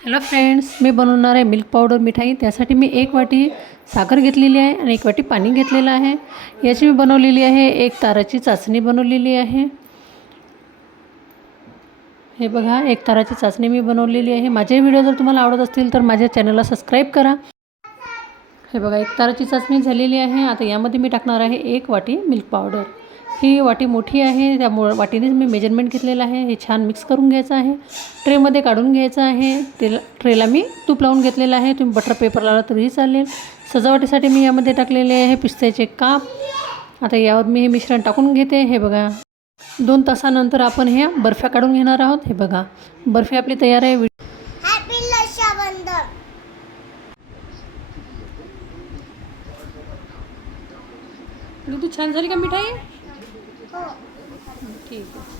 Hello friends, मी बनवणार आहे milk powder मिठाई। त्यासाठी मी 1 वाटी साखर घेतलेली आहे आणि 1 वाटी पाणी घेतलेलं आहे। याची मी बनवलेली आहे 1 ताराची चाचणी बनवलेली आहे। हे बघा, 1 ताराची चाचणी मी बनवलेली आहे। माझे व्हिडिओ जर तुम्हाला आवडत असतील तर माझ्या चॅनलला सबस्क्राईब करा। हे बघा, 1 ताराची चाचणी झालेली आहे। आता यामध्ये मी टाकणार आहे 1 वाटी मिल्क पावडर। ही वाटी मोठी आहे, त्यामुळे वाटीनेच मी मेजरमेंट घेतलेलं आहे। हे छान मिक्स करून घ्यायचं आहे, ट्रेमध्ये काढून घ्यायचं आहे। ट्रेला मी तूप लावून घेतलेलं आहे, तुम्ही बटर पेपर लावला तरीही चालेल। सजावटीसाठी मी यामध्ये टाकलेले आहे पिस्त्याचे काप। आता यावर मी हे मिश्रण टाकून घेते। हे बघा, 2 तासानंतर आपण हे बर्फ्या काढून घेणार आहोत। हे बघा, बर्फी आपली तयार आहे। हॅपी रक्षाबंधन। तू छान झाली का मिठाई? हो, ठीक आहे।